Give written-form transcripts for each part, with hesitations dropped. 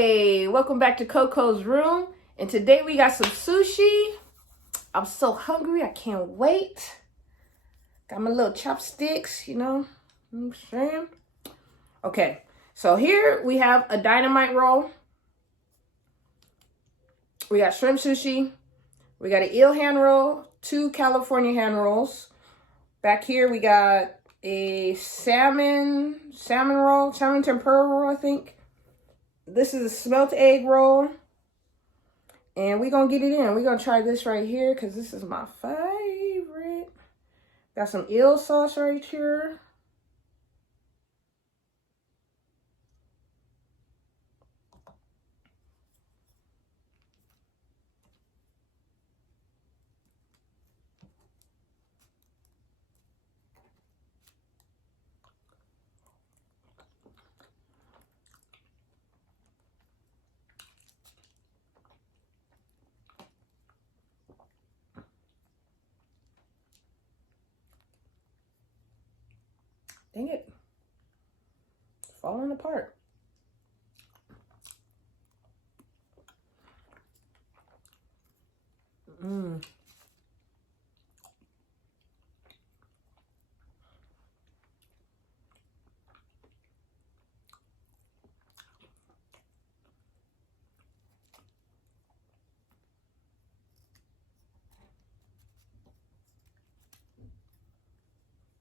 Hey, welcome back to Coco's Room. And today we got some sushi. I'm so hungry, I can't wait. Got my little chopsticks, you know what I'm saying? Okay, so here we have a dynamite roll. We got shrimp sushi. We got an eel hand roll, 2 California hand rolls. Back here we got a salmon roll, salmon tempura roll, I think. This is a smelt egg roll. And we're going to get it in. We're going to try this right here because this is my favorite. Got some eel sauce right here. Dang it. It's falling apart.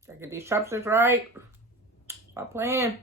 Gotta get these chopsticks right. Stop playing.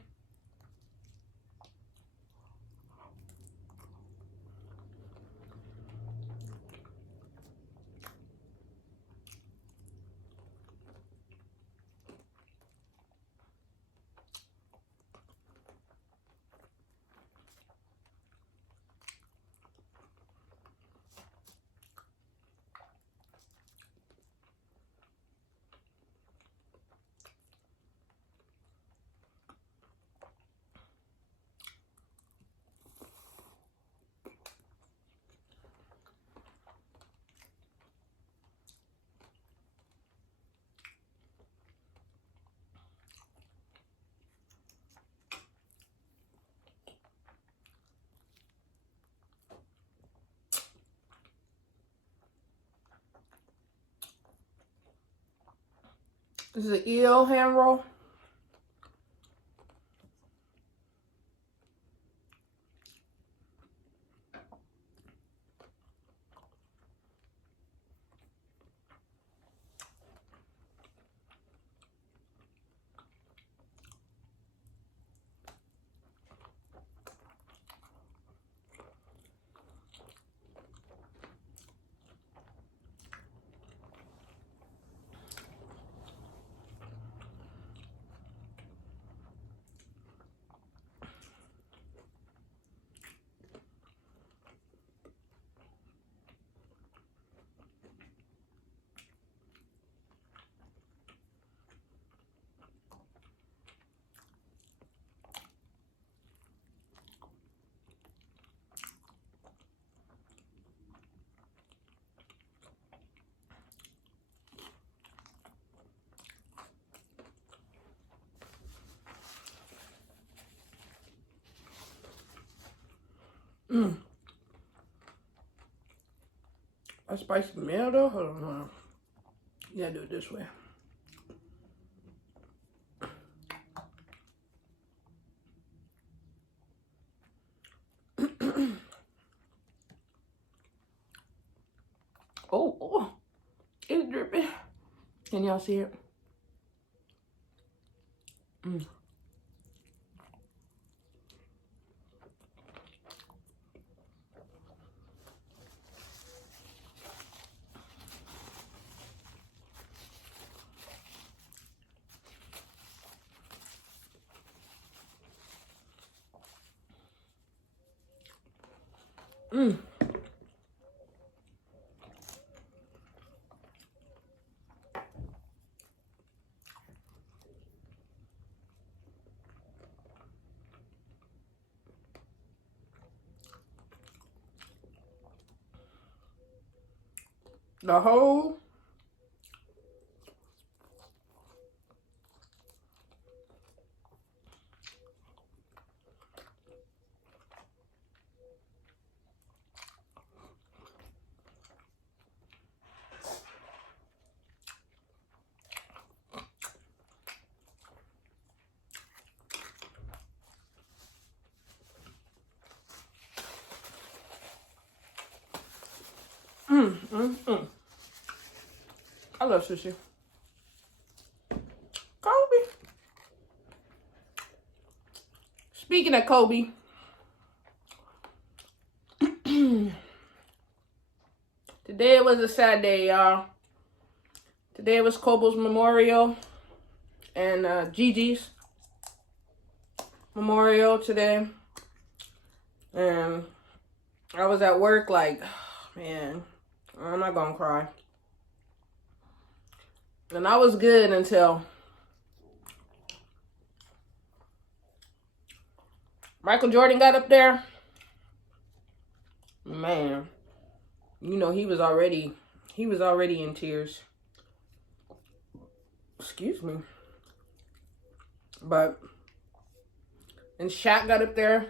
This is an eel hand roll. A spicy meal though? Hold on. You gotta do it this way. Oh, it's dripping. Can y'all see it? The whole I love sushi. Kobe. Speaking of Kobe, today was a sad day, y'all. Today was Kobe's memorial and Gigi's memorial today. And I was at work like, man, I'm not gonna cry. And I was good until Michael Jordan got up there. Man, you know, he was already in tears. Excuse me. But, and Shaq got up there.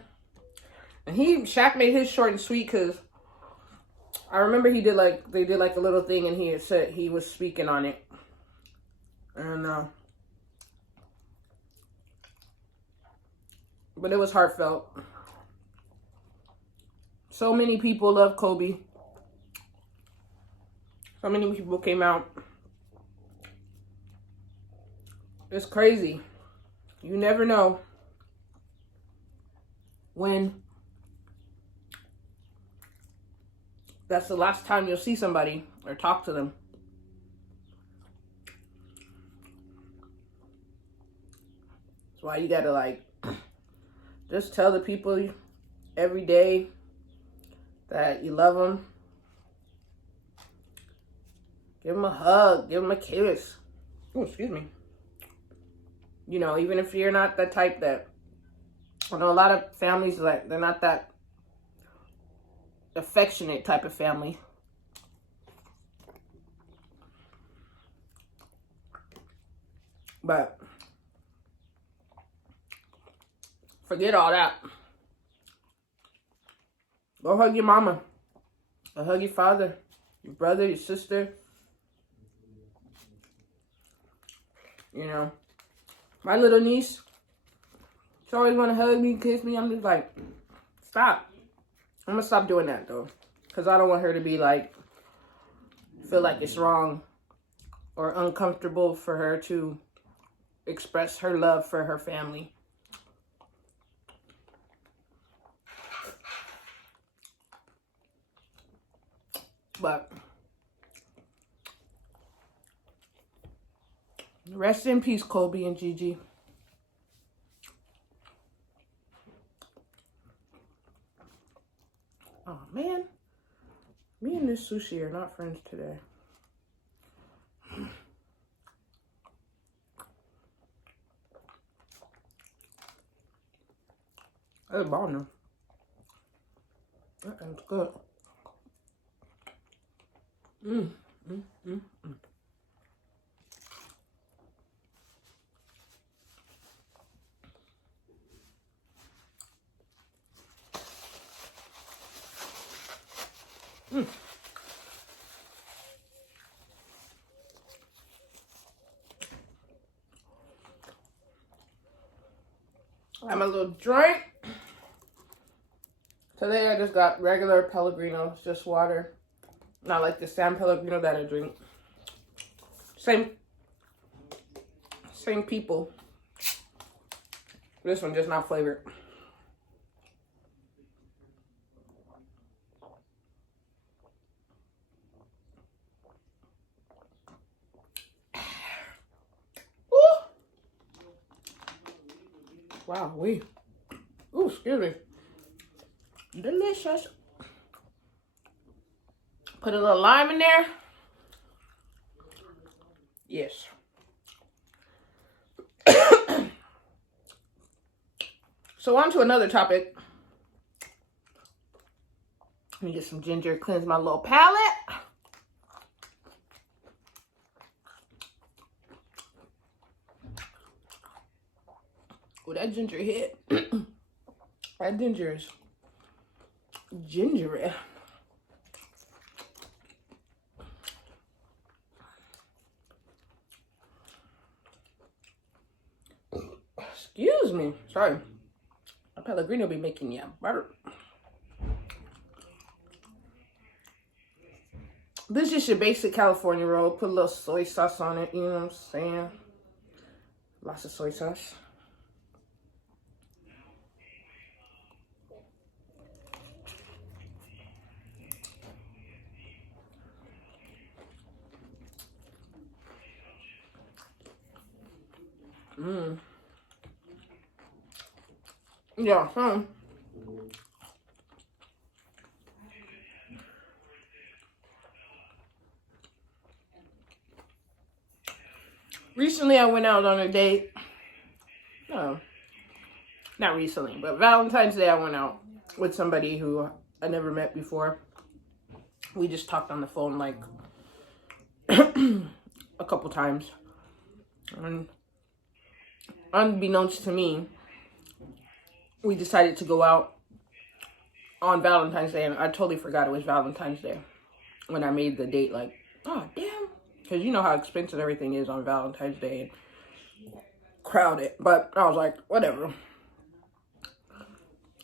And Shaq made his short and sweet because I remember they did like a little thing and he had said he was speaking on it. And, but it was heartfelt. So many people love Kobe. So many people came out. It's crazy. You never know when that's the last time you'll see somebody or talk to them. That's why you gotta like just tell the people every day that you love them. Give them a hug. Give them a kiss. Oh, excuse me. You know, even if you're not the type that, I know a lot of families, like, they're not that affectionate type of family. But forget all that. Go hug your mama. Go hug your father, your brother, your sister. You know, my little niece, she always want to hug me, kiss me. I'm just like, stop. I'm going to stop doing that, though. Because I don't want her to be like, feel like it's wrong or uncomfortable for her to express her love for her family. But rest in peace, Kobe and Gigi. Oh, man. Me and this sushi are not friends today. That's bomb now. That is good. I'm a little drink. Today I just got regular Pellegrino, just water. Not like the San Pellegrino that I drink. Same people. This one just not flavored. Wow, ooh, excuse me. Delicious. Put a little lime in there. Yes. So on to another topic. Let me get some ginger, cleanse my little palate. Oh, that ginger hit. That ginger is gingery. Excuse me. Sorry. A Pellegrino be making you burp. This is just your basic California roll. Put a little soy sauce on it, you know what I'm saying? Lots of soy sauce. Yeah, recently I went out on a date. No, not recently, but Valentine's Day I went out with somebody who I never met before. We just talked on the phone like a couple times. And unbeknownst to me, we decided to go out on Valentine's Day, and I totally forgot it was Valentine's Day when I made the date. Like, oh damn, because you know how expensive everything is on Valentine's Day and crowded. But I was like, whatever,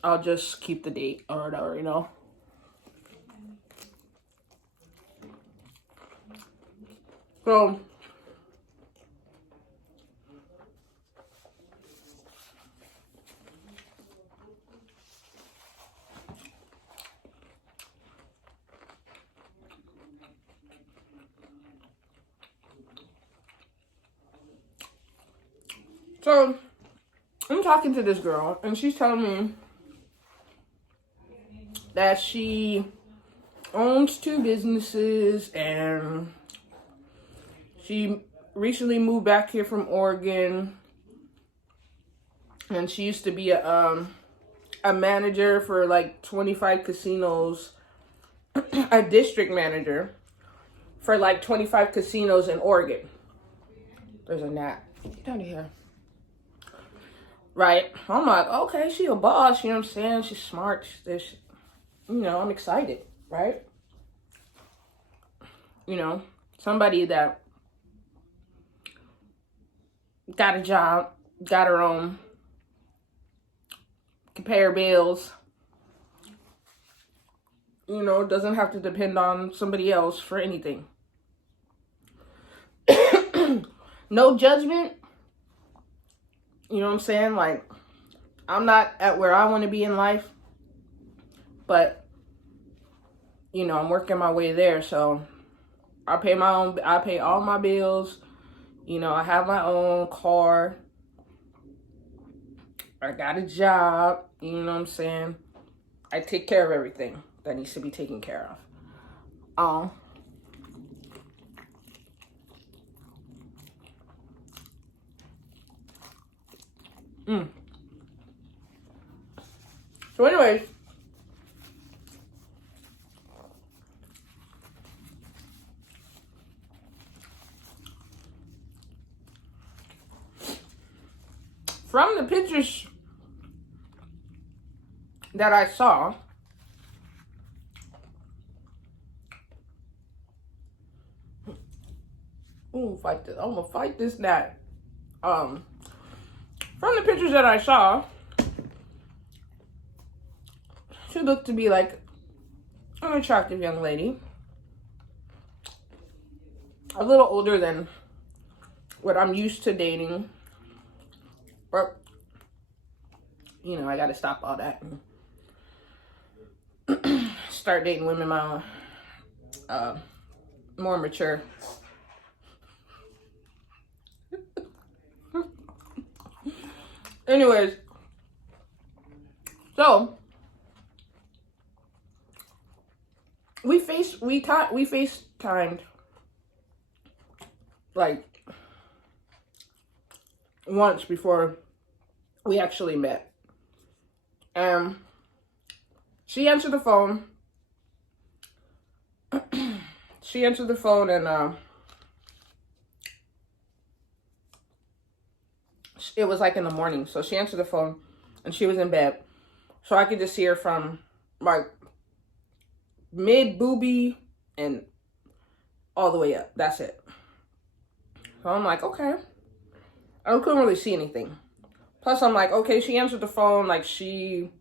I'll just keep the date or whatever, you know. So I'm talking to this girl, and she's telling me that she owns 2 businesses, and she recently moved back here from Oregon, and she used to be a manager for like 25 casinos, a district manager for like 25 casinos in Oregon. There's a gnat. Get out of here. Right. I'm like, okay, she a boss, you know what I'm saying? She's smart. She's this, you know, I'm excited, right? You know, somebody that got a job, got her own, can pay her bills, you know, doesn't have to depend on somebody else for anything. No judgment. You know what I'm saying? Like, I'm not at where I want to be in life, but, you know, I'm working my way there. So I pay all my bills. You know, I have my own car. I got a job. You know what I'm saying? I take care of everything that needs to be taken care of. So anyways, from the pictures that I saw, I'm gonna fight this gnat. From the pictures that I saw, she looked to be like an attractive young lady. A little older than what I'm used to dating. But, you know, I gotta stop all that and start dating women my more mature. Anyways, so we FaceTimed like once before we actually met. She answered the phone. She answered the phone and it was like in the morning. So she answered the phone and she was in bed. So I could just see her from like mid boobie and all the way up. That's it. So I'm like, okay. I couldn't really see anything. Plus I'm like, okay, she answered the phone like she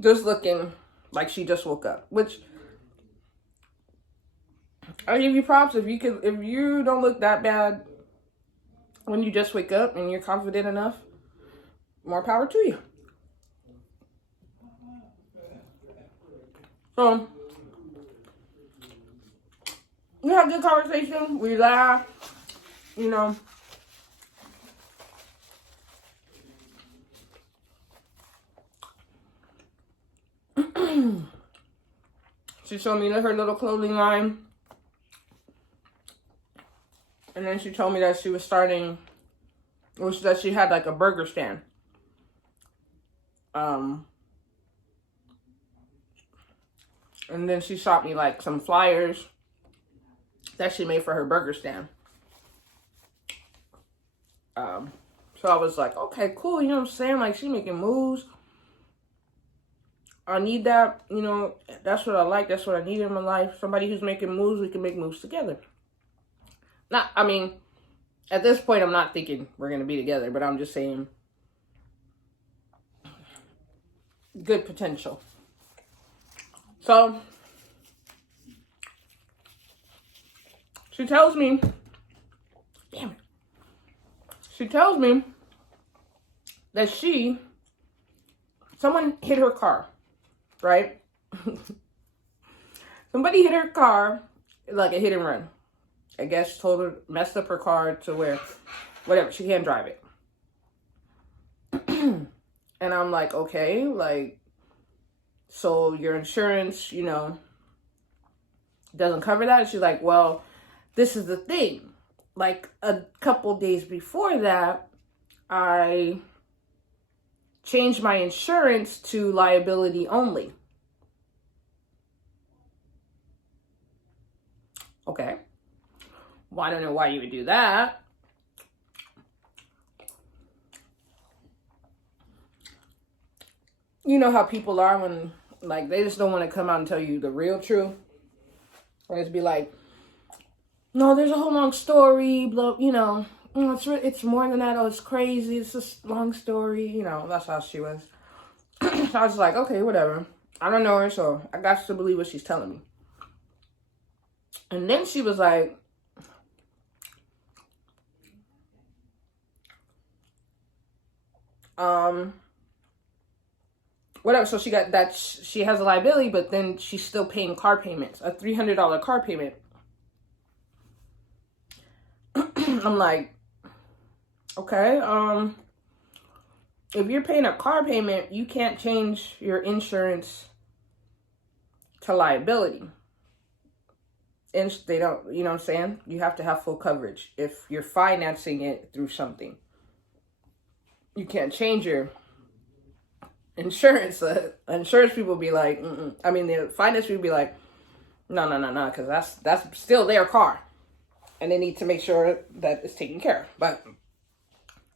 just looking like she just woke up. Which I give you props if you don't look that bad when you just wake up and you're confident enough. More power to you. So we have good conversation. We laugh. You know. She showed me her little clothing line. And then she told me that she was starting, that she had like a burger stand. And then she shot me like some flyers that she made for her burger stand. So I was like, okay, cool. You know what I'm saying? Like, she making moves. I need that. You know, that's what I like. That's what I need in my life. Somebody who's making moves. We can make moves together. I mean, at this point, I'm not thinking we're going to be together, but I'm just saying good potential. So she tells me, she tells me that someone hit her car, right? Somebody hit her car, like a hit and run. I guess messed up her car to where, whatever, she can't drive it. And I'm like, okay, like, so your insurance, you know, doesn't cover that? And she's like, well, this is the thing. Like, a couple days before that, I changed my insurance to liability only. Okay. Well, I don't know why you would do that. You know how people are when, like, they just don't want to come out and tell you the real truth. Or just be like, no, there's a whole long story, blah, you know, it's more than that. Oh, it's crazy. It's just a long story. You know, that's how she was. So I was like, okay, whatever. I don't know her, so I got to believe what she's telling me. And then she was like, whatever. So she got that, she has a liability, but then she's still paying car payments, a $300 car payment. I'm like, okay, if you're paying a car payment, you can't change your insurance to liability. And they don't, you know what I'm saying? You have to have full coverage if you're financing it through something. You can't change your insurance. Insurance people be like, mm-mm. I mean, the finance people be like, no, because that's still their car. And they need to make sure that it's taken care of. But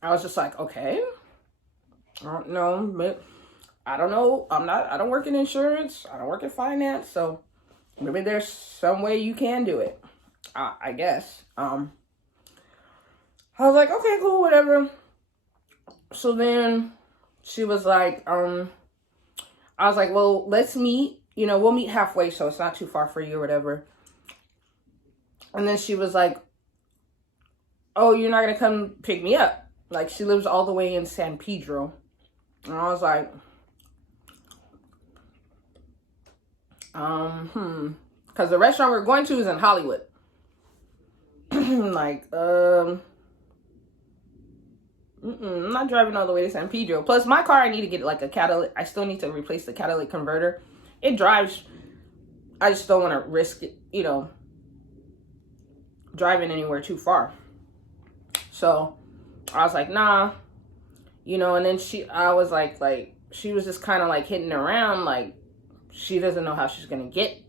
I was just like, okay, I don't know, but I don't know. I don't work in insurance. I don't work in finance. So maybe there's some way you can do it. I guess. I was like, okay, cool, whatever. So then she was like, I was like, well, let's meet. You know, we'll meet halfway, so it's not too far for you or whatever. And then she was like, oh, you're not going to come pick me up. Like, she lives all the way in San Pedro. And I was like, because the restaurant we're going to is in Hollywood. Like, I'm not driving all the way to San Pedro. Plus, my car, I need to get like a catalytic. I still need to replace the catalytic converter. It drives. I just don't want to risk it, you know, driving anywhere too far. So I was like, nah, you know, and then I was like, she was just kind of like hitting around, like, she doesn't know how she's going to get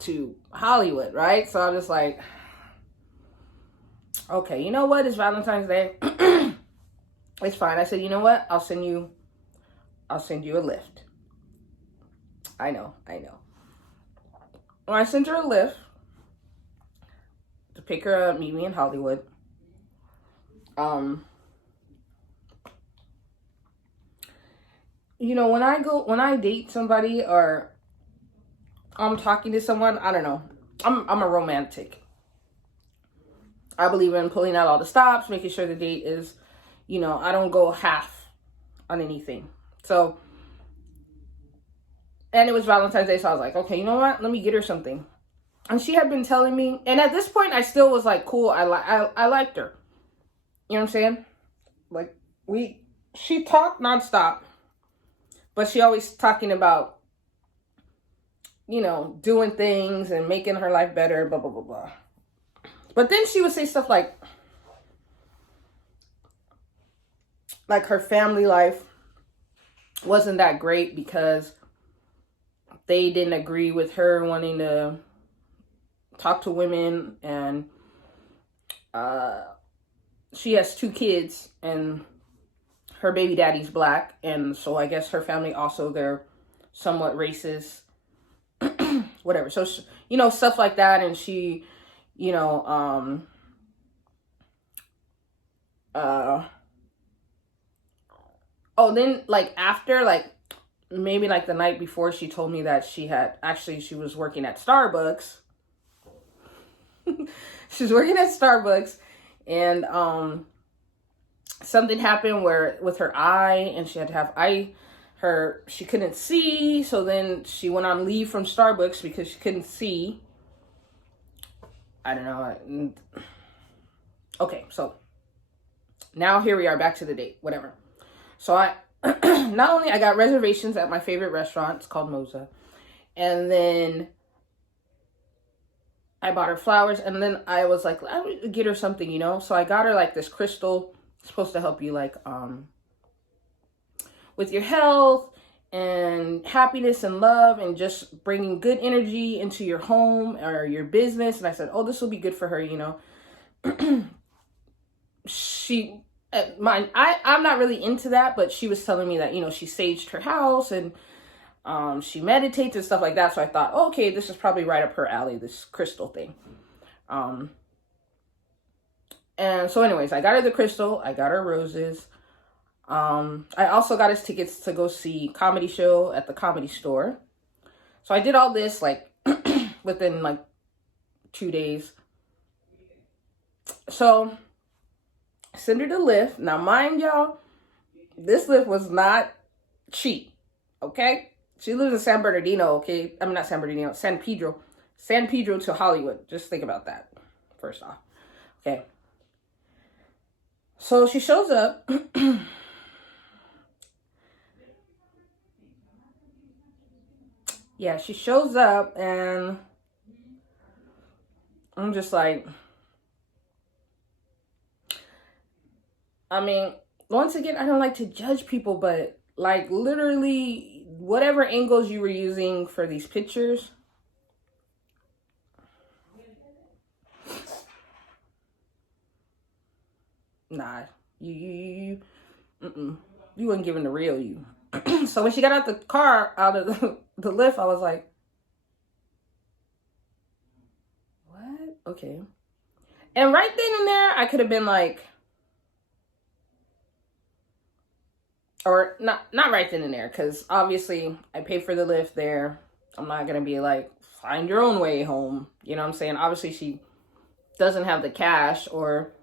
to Hollywood, right? So I'm just like, okay, you know what? It's Valentine's Day. It's fine. I said, you know what? I'll send you a lift. I know. When I sent her a lift to pick her up, meet me in Hollywood, you know, when I date somebody or I'm talking to someone, I don't know, I'm a romantic. I believe in pulling out all the stops, making sure the date is, you know, I don't go half on anything. So, and it was Valentine's Day, so I was like, okay, you know what? Let me get her something. And she had been telling me, and at this point, I still was like, cool. I liked her. You know what I'm saying? Like she talked nonstop, but she always talking about, you know, doing things and making her life better, blah blah blah blah. But then she would say stuff like her family life wasn't that great because they didn't agree with her wanting to talk to women, and she has 2 kids, and her baby daddy's black, and so I guess her family also, they're somewhat racist, whatever. So she, you know, stuff like that. And she, you know, oh, then like after, like maybe like the night before, she told me that she was working at Starbucks. She was working at Starbucks, and something happened with her eye, and she had to have she couldn't see, so then she went on leave from Starbucks because she couldn't see. I don't know. Okay, so now here we are, back to the date, whatever. So I not only I got reservations at my favorite restaurant, it's called Moza, and then I bought her flowers, and then I was like, I would get her something, you know. So I got her like this crystal. It's supposed to help you like with your health and happiness and love, and just bringing good energy into your home or your business. And I said, oh, this will be good for her, you know. I'm not really into that, but she was telling me that, you know, she saged her house, and she meditates and stuff like that. So I thought, oh, okay, this is probably right up her alley, this crystal thing. And so anyways, I got her the crystal, I got her roses. I also got us tickets to go see comedy show at the Comedy Store. So I did all this like within like 2 days. So send her the lift. Now mind y'all, this lift was not cheap. Okay? She lives in San Bernardino, okay? I mean, not San Bernardino, San Pedro. San Pedro to Hollywood. Just think about that, first off. Okay. So she shows up. Yeah, she shows up, and I'm just like, I mean, once again, I don't like to judge people, but like literally whatever angles you were using for these pictures, nah, you wasn't giving the real you. So when she got out the car, out of the lift, I was like, what? Okay. And right then and there, I could have been like, or not right then and there, because obviously I paid for the lift there. I'm not going to be like, find your own way home. You know what I'm saying? Obviously she doesn't have the cash, or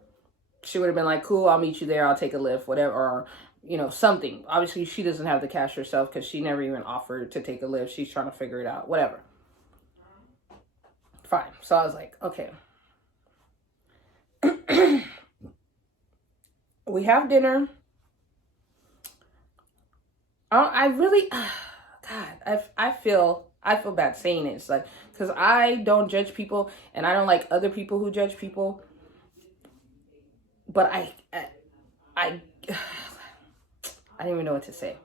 she would have been like, cool, I'll meet you there, I'll take a lift, whatever, or, you know, something. Obviously she doesn't have the cash herself, because she never even offered to take a lift. She's trying to figure it out, whatever. Fine. So I was like, okay. We have dinner. I really, God, I feel bad saying it. It's like, because I don't judge people, and I don't like other people who judge people. But I don't even know what to say.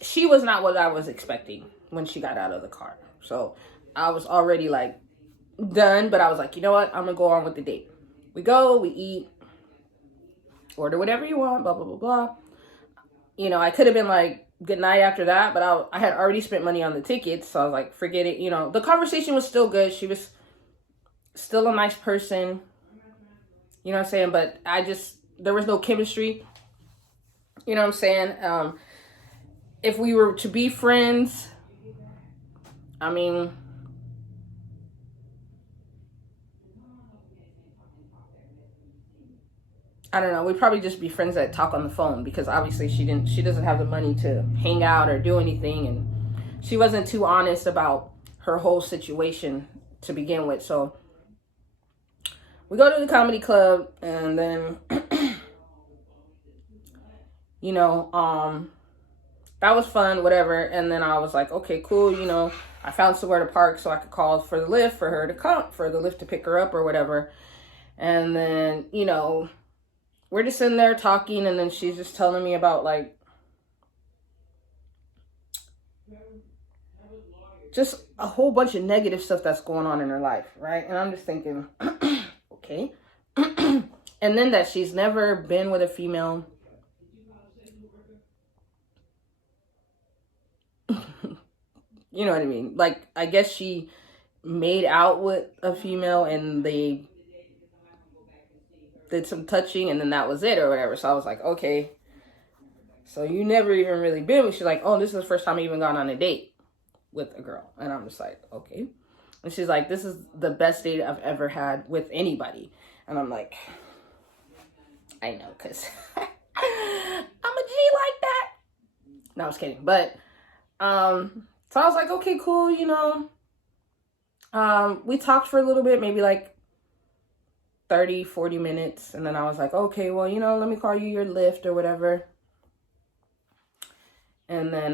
She was not what I was expecting when she got out of the car. So I was already like done, but I was like, you know what? I'm gonna go on with the date. We go, we eat, order whatever you want, blah, blah, blah, blah. You know, I could have been like, good night after that, but I had already spent money on the tickets. So I was like, forget it. You know, the conversation was still good. She was still a nice person. You know what I'm saying? But there was no chemistry. You know what I'm saying? If we were to be friends, I mean, I don't know, we'd probably just be friends that talk on the phone, because obviously she doesn't have the money to hang out or do anything, and she wasn't too honest about her whole situation to begin with. So we go to the comedy club, and then you know, that was fun, whatever. And then I was like, okay, cool, you know, I found somewhere to park so I could call for the lift for her to come, for the lift to pick her up or whatever. And then, you know, we're just in there talking, and then she's just telling me about, like, just a whole bunch of negative stuff that's going on in her life, right? And I'm just thinking, okay. And then that she's never been with a female. You know what I mean? Like, I guess she made out with a female and they did some touching, and then that was it or whatever. So I was like, okay, so you never even really been with. She's like, oh, this is the first time I even gone on a date with a girl. And I'm just like, okay. And she's like, this is the best date I've ever had with anybody. And I'm like, I know, because I'm a G like that. No, I was kidding. But so I was like, okay, cool, you know. We talked for a little bit, maybe like 30, 40 minutes. And then I was like, okay, well, you know, let me call you your Lyft or whatever. And then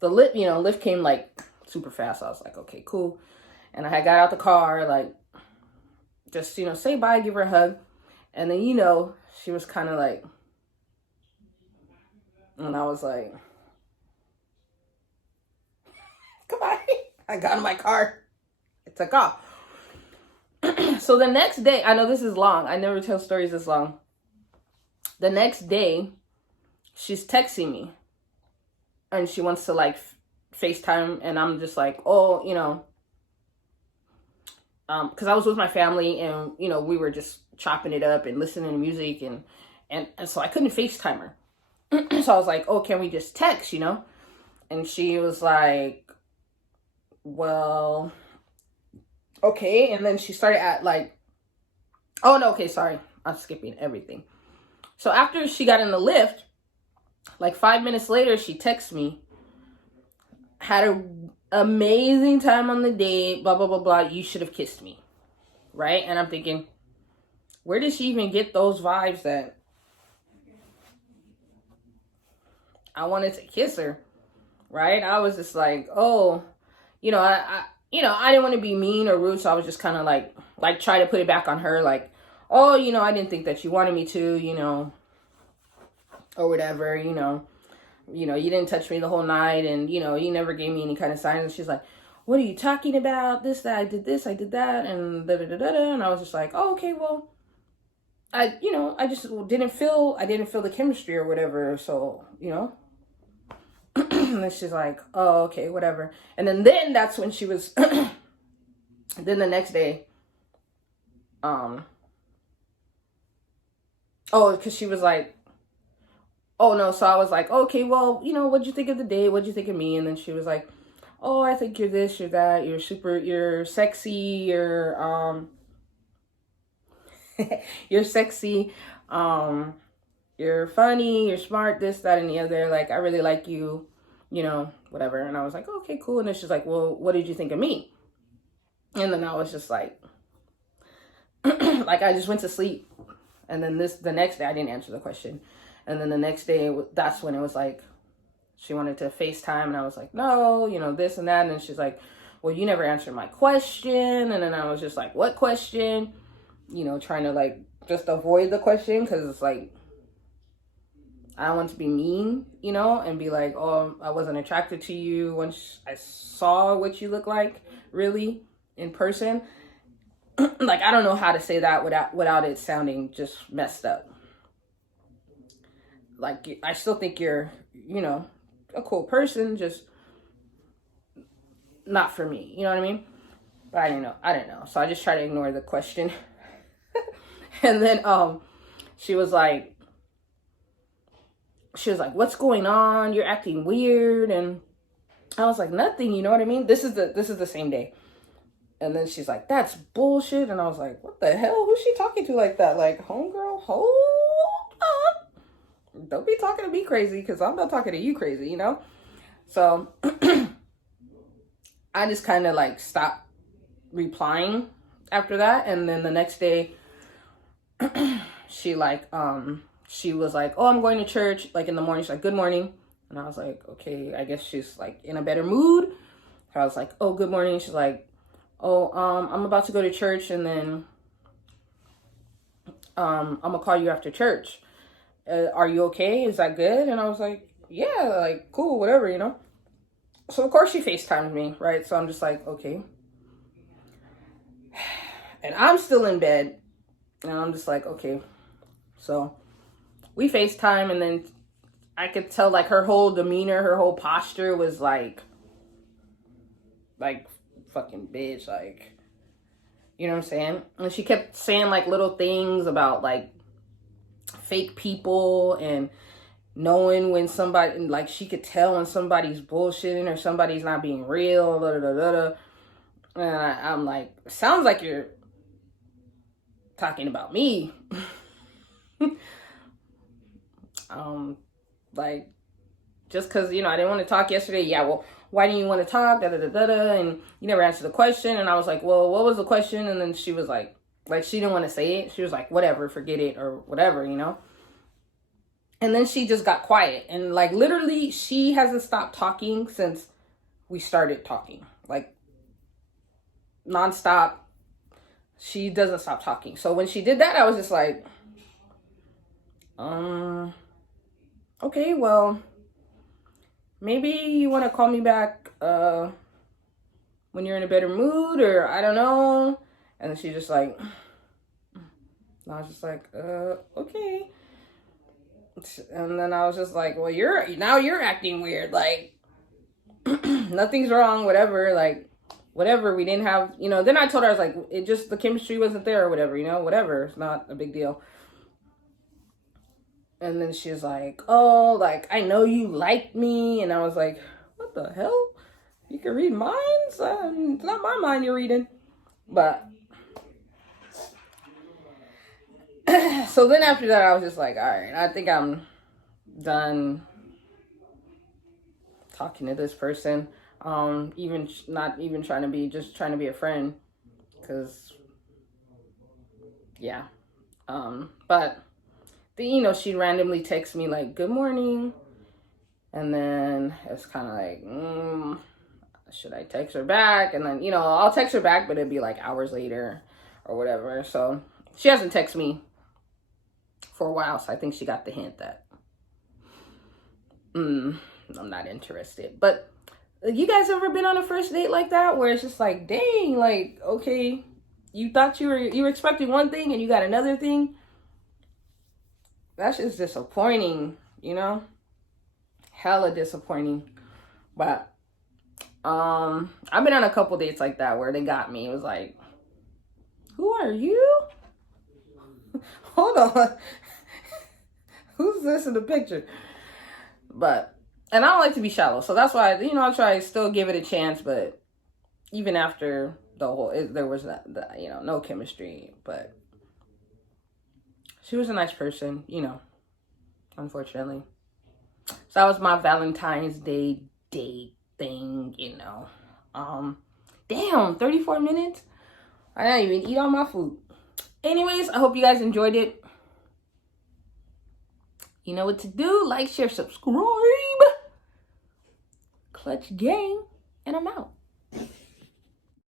the Lyft came like super fast. I was like, okay, cool. And I got out the car, like, just, you know, say bye, give her a hug. And then, you know, she was kind of like, and I was like, goodbye. I got in my car. It took off. So the next day, I know this is long. I never tell stories this long. The next day, she's texting me. And she wants to, like, FaceTime. And I'm just like, oh, you know. Because I was with my family. And, you know, we were just chopping it up and listening to music. And so I couldn't FaceTime her. So I was like, oh, can we just text, you know? And she was like, well, okay. And then she started at like, oh no, okay, sorry, I'm skipping everything. So after she got in the Lyft, like 5 minutes later, she texts me, had an amazing time on the date, blah, blah, blah, blah, you should have kissed me, right? And I'm thinking, where did she even get those vibes that I wanted to kiss her, right? I was just like, oh, you know, I didn't want to be mean or rude, so I was just kind of like try to put it back on her, like, oh, you know, I didn't think that you wanted me to, you know, or whatever, you know, you didn't touch me the whole night, and, you know, you never gave me any kind of signs. And she's like, what are you talking about? This, I did that, and da-da-da-da-da. And I was just like, oh, okay, well, I just didn't feel the chemistry or whatever, so, you know. And then she's like, oh, okay, whatever. And then that's when she was, then the next day, because she was like, oh, no, so I was like, okay, well, you know, what'd you think of the day? What'd you think of me? And then she was like, oh, I think you're this, you're that, you're sexy, you're sexy, you're funny, you're smart, this, that, and the other, like, I really like you, you know, whatever. And I was like, okay, cool. And then she's like, well, what did you think of me? And then I was just like, like, I just went to sleep. And then the next day, I didn't answer the question. And then the next day, that's when it was like, she wanted to FaceTime. And I was like, no, you know, this and that. And then she's like, well, you never answered my question. And then I was just like, what question? You know, trying to, like, just avoid the question, because it's like, I don't want to be mean, you know, and be like, oh, I wasn't attracted to you once I saw what you look like, really, in person. Like, I don't know how to say that without it sounding just messed up. Like, I still think you're, you know, a cool person, just not for me, you know what I mean? But I didn't know. So I just try to ignore the question. And then she was like, what's going on? You're acting weird. And I was like, nothing, you know what I mean? This is the same day. And then she's like, that's bullshit. And I was like, what the hell? Who's she talking to like that? Like, homegirl, ho? don't be talking to me crazy because I'm not talking to you crazy, you know? So I just kind of like stopped replying after that. And then the next day, she was like, oh, I'm going to church. Like in the morning, she's like, good morning. And I was like, okay, I guess she's like in a better mood. So I was like, oh, good morning. She's like, oh, I'm about to go to church, and then I'm gonna call you after church. Are you okay? Is that good? And I was like, yeah, like cool, whatever, you know. So of course she FaceTimed me, right? So I'm just like, okay. And I'm still in bed, and I'm just like, okay. So we FaceTime, and then I could tell like her whole demeanor, her whole posture was like fucking bitch, like, you know what I'm saying? And she kept saying like little things about like fake people and knowing when somebody, like she could tell when somebody's bullshitting or somebody's not being real, da, da, da, da, da. And I'm like, sounds like you're talking about me. Like, just because, you know, I didn't want to talk yesterday. Yeah, well, why didn't you want to talk? Da, da, da, da, da. And you never answered the question. And I was like, well, what was the question? And then she was like she didn't want to say it. She was like, whatever, forget it or whatever, you know? And then she just got quiet. And like, literally, she hasn't stopped talking since we started talking. Like, nonstop. She doesn't stop talking. So when she did that, I was just like, okay, well, maybe you want to call me back when you're in a better mood, or I don't know. And then she just like, and I was just like, okay. And then I was just like, well, you're acting weird. Like, nothing's wrong, whatever. Like, whatever. We didn't have, you know. Then I told her, I was like, it just, the chemistry wasn't there or whatever, you know, whatever. It's not a big deal. And then she was like, oh, like, I know you like me. And I was like, what the hell? You can read minds? It's not my mind you're reading. But, so then after that, I was just like, all right, I think I'm done talking to this person. Even not even trying to be, just trying to be a friend. Because, yeah. But, you know, she'd randomly text me like, good morning. And then it's kind of like, should I text her back? And then, you know, I'll text her back, but it'd be like hours later or whatever. So she hasn't texted me for a while. So I think she got the hint that I'm not interested. But you guys ever been on a first date like that where it's just like, dang, like, okay, you thought you were expecting one thing and you got another thing? That's just disappointing, you know? Hella disappointing. But I've been on a couple dates like that where they got me. It was like, who are you? Hold on. Who's this in the picture? But, and I don't like to be shallow. So that's why, you know, I try to still give it a chance. But even after the whole, there was, you know, no chemistry. But she was a nice person, you know, unfortunately. So that was my Valentine's Day date thing, you know. Damn, 34 minutes? I didn't even eat all my food. Anyways, I hope you guys enjoyed it. You know what to do. Like, share, subscribe. Clutch gang. And I'm out.